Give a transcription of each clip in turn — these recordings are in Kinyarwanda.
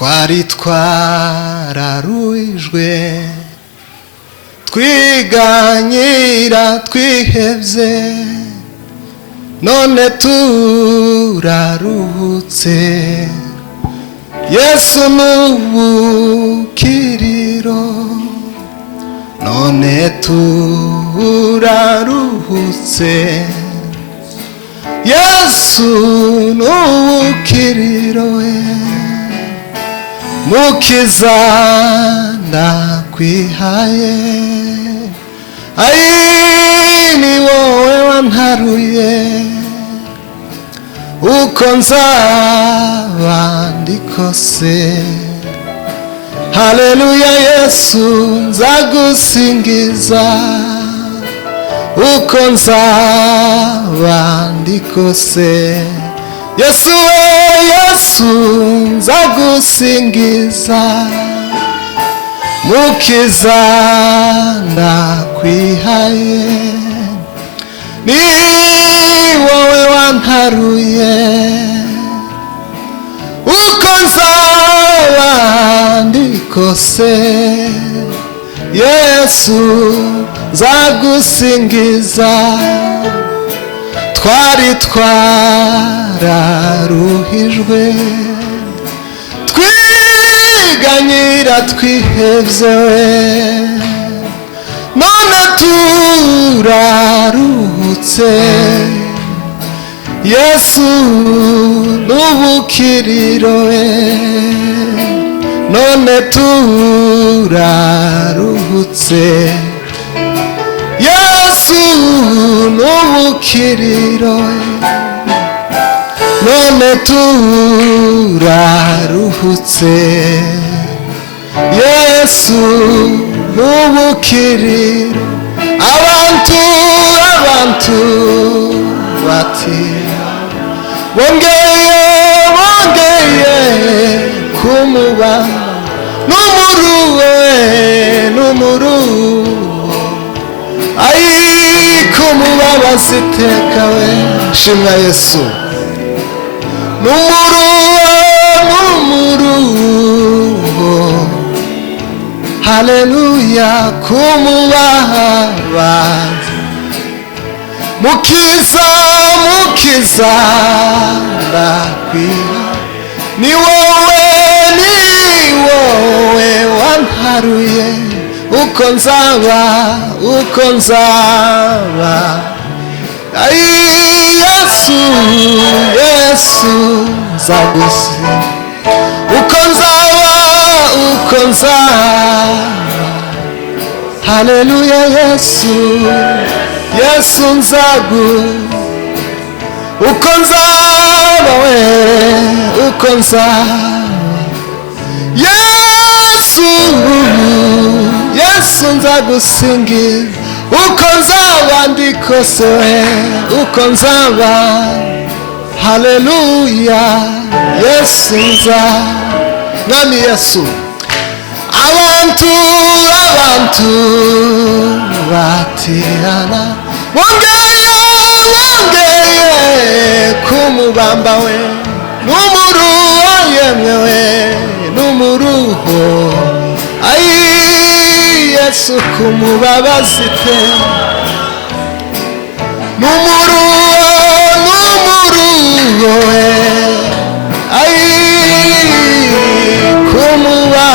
twari twararuhijwe twiganyira twihebye none turaruhutse Yesu n'ubukiriro none turaruhutse Yesu n'ubukiriro mukiza ndakwihaye ni wowe wantaruye uko nzaba ndi kose haleluya Yesu nzagusingiza uko nzaba ndi kose Yesu we Yesu nzagusingiza mukiza ndakwihaye ni wowe wantaruye uko nzaba ndi kose Yesu nzagusingiza twari twararuhijwe twiganyira twihebye none turaruhutse Yesu n'ubukiriro none turaruhutse Yesu n'ubukiriro none turaruhutse Yesu n'ubukiriro abantu bati bongeye kumuba n'umuruwe kumubabaza iteka we shimwa Yesu n'umuruho haleluya kumubabaza mukiza ndakwiha ni wowe wantaruye uko nzaba Yesu nzagusingiza uko nzaba haleluya Yesu uko nzaba Yesu nzagusingiza uko nzaba ndi kose uko nzaba haleluya Yesu mwami Yesu abantu batirana bongeye kumubamba we n'umuruho yemwe n'umuruho Yesu kumubabaza iteka n'umuruho kumuba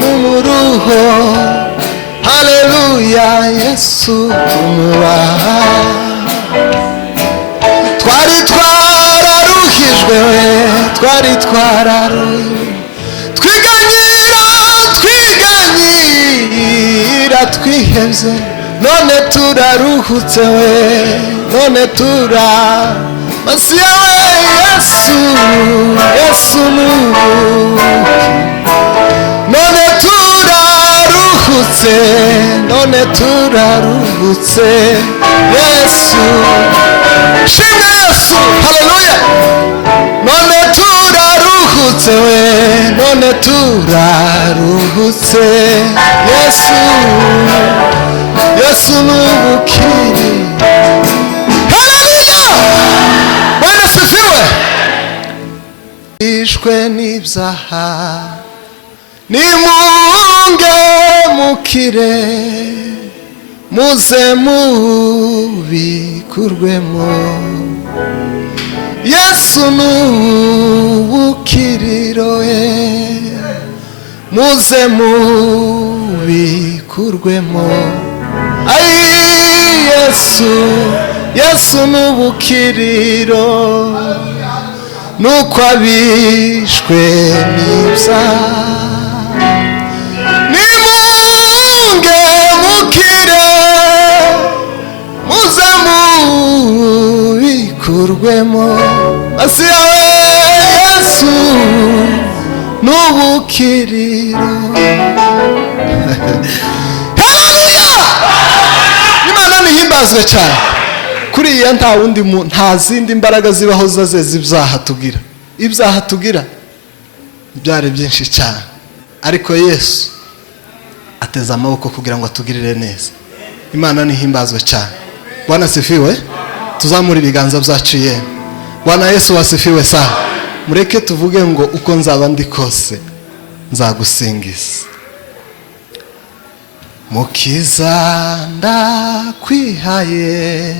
n'umuruho haleluya Yesu kumuba twari twararuhijwe twiganyira twihebye none turaruhutse none masiya we Yesu none turaruhutse Yesu shimwe Yesu haleluya none turaruhutse Yesu, Yesu n'ubukiri. Hallelujah! ibyaha nimunge mukire muze mubikurwemo Yesu n'ubukiriro muze mubikurwemo Ai Yesu n'ubukiriro nuko abishwe n'ibyaha nimunge mukire muze mubikurwemo asiyawe Yesu n'ubukiriro Imana nihimbazwe cyane kuriya nta zindi mbaraga zibaho zazeza ibyaha tugira byari byinshi cyane ariko Yesu ateze amaboko kugira ngo atugirire neza Imana nihimbazwe cyane Bwana sifiwe tuzamura ibiganza byacu ye Bwana Yesu wasifiwe sana mureke tuvuge ngo uko nzaba ndi kose nzagusingiza Mukiza ndakwihaye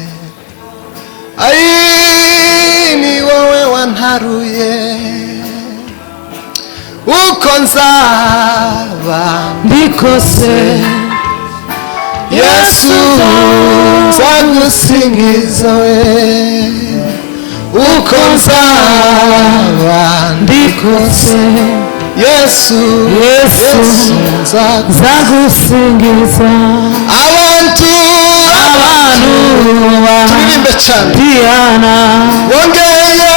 Ai ni wowe wantaruye uko nzaba ndi kose Yesu nzagusingiza we uko nzaba ndi kose Yesu nzagusingiza abantu turirimbe cyane Diana wongeye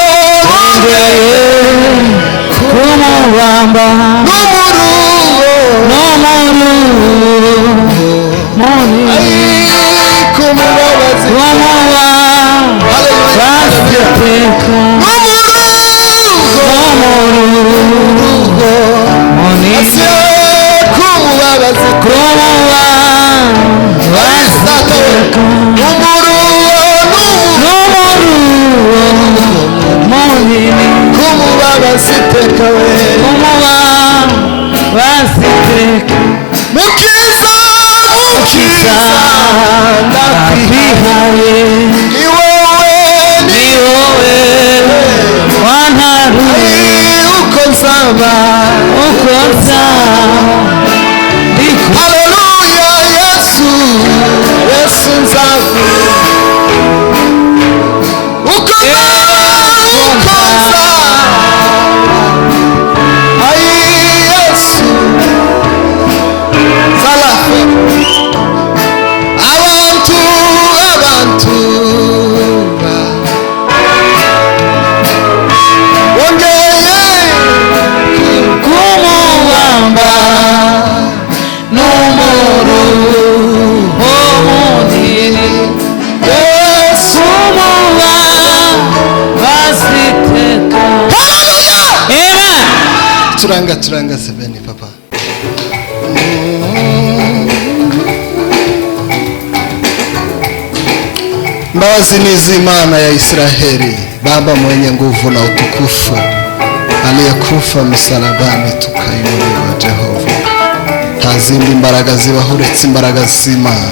kumubamba Mukiza ndakwihaye ni wowe wantaruye uko nzaba Haleluya Yesu nzagu uko nzaba turanga sebeni papa mbawazi n'izimana ya Israeli Baba mwenye nguvu na utukufu aliyekufa msalabani tukainuliwa Jehova nta zindi mbaraga zibaho uretse imbaraga z'Imana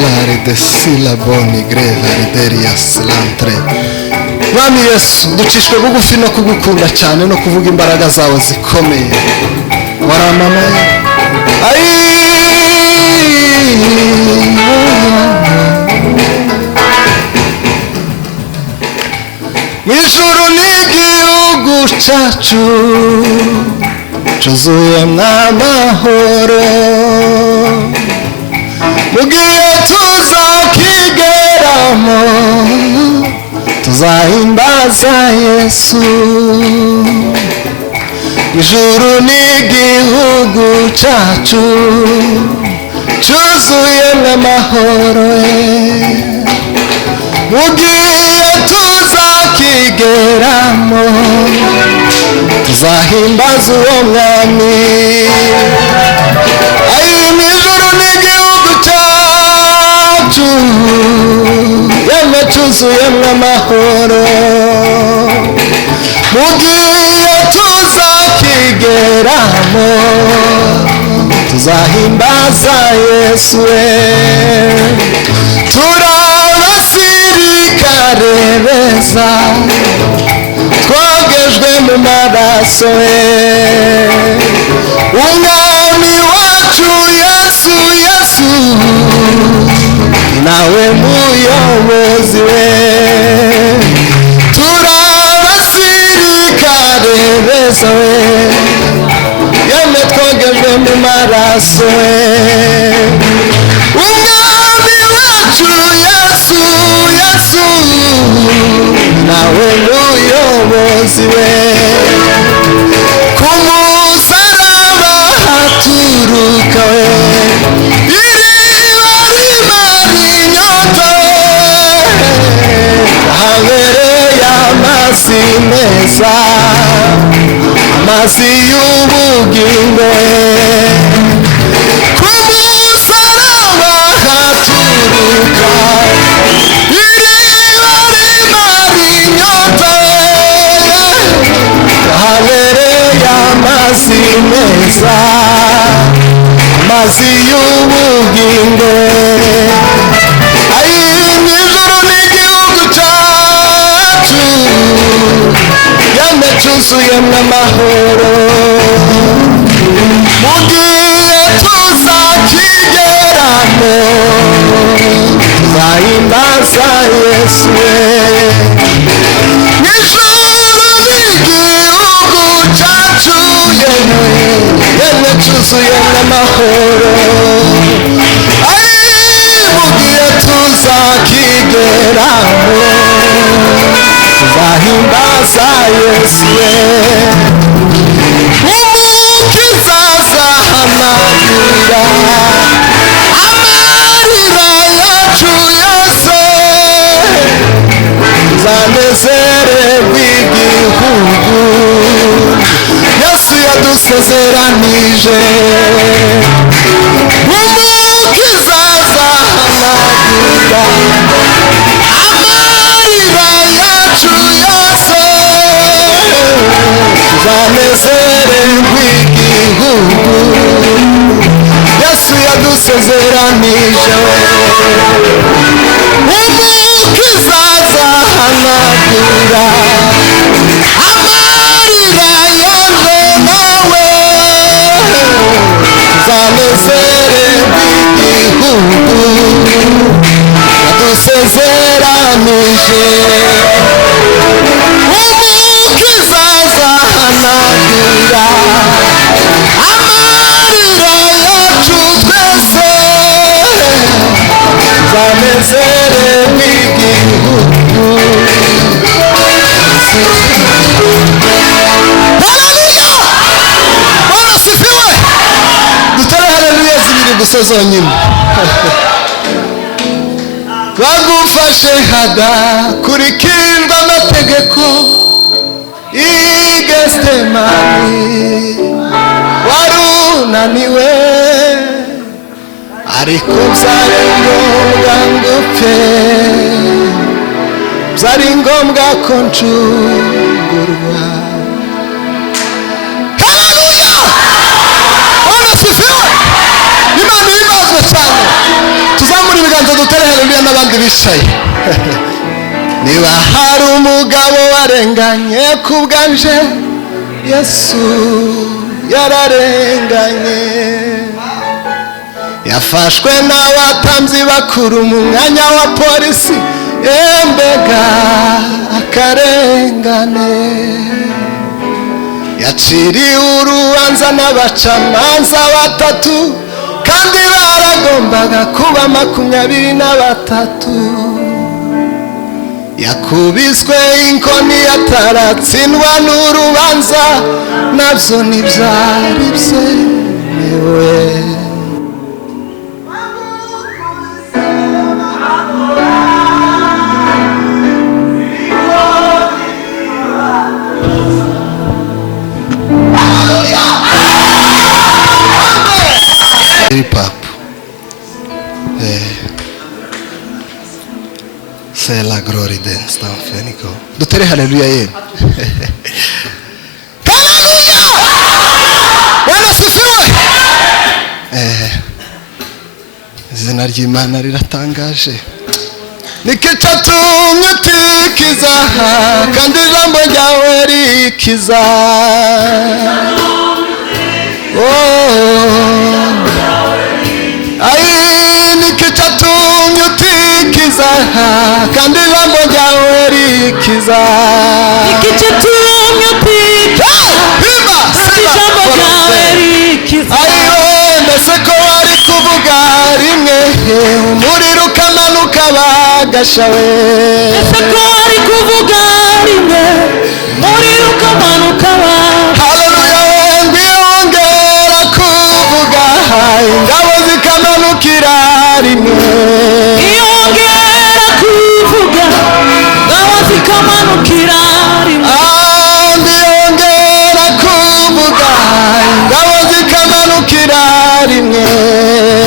Lari de silaboni greva riderias lantre Mwami Yesu ducishwe bugufi no kugukunda cyane no kuvuga imbaraga zawe zikomeye waramamaye Mwijuru n'igihugu cyacu cyuzuyemo amahoro mugiye tuzakigeramo tuzahimbaza Yesu Ijuru n'igihugu cyacu cyuzuyemo amahoro mugiye tuzakigeramo tuzahimbaza uwo mwami Ijuru n'igihugu cyacu yemwe cyuzuyemwo amahoro mugiye tuzakigeramo tuzahimbaza Yesu we turabasirikare beza twogejwe mu maraso we umwami wacu Yesu Yesu nawe muyobozi we turabasirikare beza we yemwe twogejwe mu maraso we umwami wacu Yesu Yesu nawe muyobozi we ku musaraba haturuka we iriba rimara inyota habereye amazi meza amazi y'ubugingo ku musaraba haturuka iriba rimara inyota habereye amazi meza amazi y'ubugingo ijuru n'igihugu cyacu yemwe cyuzuyemwo amahoro mugiye tuzakigeramo tuzahimbaza Yesu we ijuru n'igihugu cyacu yemwe cyuzuyemwo amahoro mugiye tuzakigeramo tuzahimbaza Yesu we umukiza azahanagura amarira yacu yose tuzanezererwa igihugu Yesu yadusezeranije umukiza azahanagura amarira yacu yose tuzanezererwa igihugu Yesu yadusezeranije umukiza azahanagura amarira yaje nawe tuzanezererwa igihugu yadusezeranije umukiza azahanagura amarira yacu twese tuzanezererwa igihugu haleluya Bwana sifiwe dutere haleluya zibiri gusa zonyine bagufashe hadakurikizwa amategeko igestemani warunaniwe ariko byari ngombwa ngupfe byari ngombwa ko ncungurwa haleluya Bwana sifiwe Imana ihimbazwe cyane tuzamura ibiganza dutere haleluya n'abandi bicaye niba hari umugabo warenganye ku bwanje Yesu yararenganye yafashwe n'abatambyi bakuru mu mwanya wa polisi mbega akarengane yaciriwe urubanza n'abacamanza batatu kandi baragombaga kuba 23 yakubiswe inkoni ataratsindwa n'urubanza nabyo ntibyari byemewe C'est la gloire d'instant Fenico. Dutere haleluya ye. Haleluya! Bwana sifiwe. Izina ry'Imana riratangaje. Nikicatumye utikiza kandi ijambo ryawe rikiza. Ai nikicatumye utikiza kandi ijambo ryawe rikiza. Nikicatumye utikiza kandi ijambo ryawe rikiza. Ai mbese ko wari kuvuga rimwe umuriro ukamanuka bagashawe. Mbese ko wari kuvuga rimwe umuriro ukamanuka bagashawe. Haleluya ngwiyongera kuvuga ingabo zikamanukira rimwe. Iyongera kuvuga ingabo zikamanukira rimwe. Ngwiyongera kuvuga ingabo zikamanukira rimwe.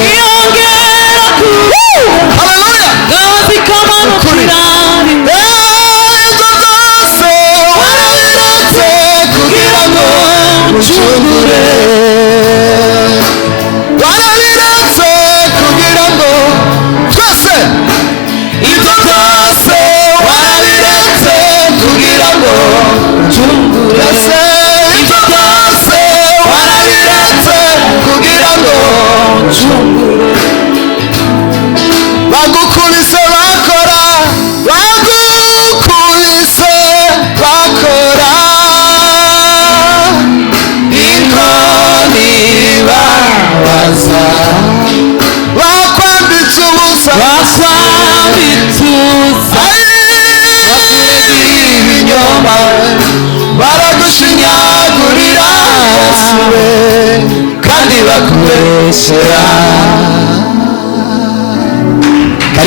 Iyongera kuvuga Haleluya ingabo zikamanukira rimwe. izo zose warabiretse kugira ngo ucungure. Warabiretse kugira ngo twese ibyo byose warabiretse kugira ngo ucungure. Ibyo byose warabiretse kugira ngo ucungure. Bagukubise bakora, bagukubise bakora, inkoni babaza, bakwambitse ubusa, Bakwambitse ubusa, bakurega ibinyoma, baragushinyagurira kandi bakureshyera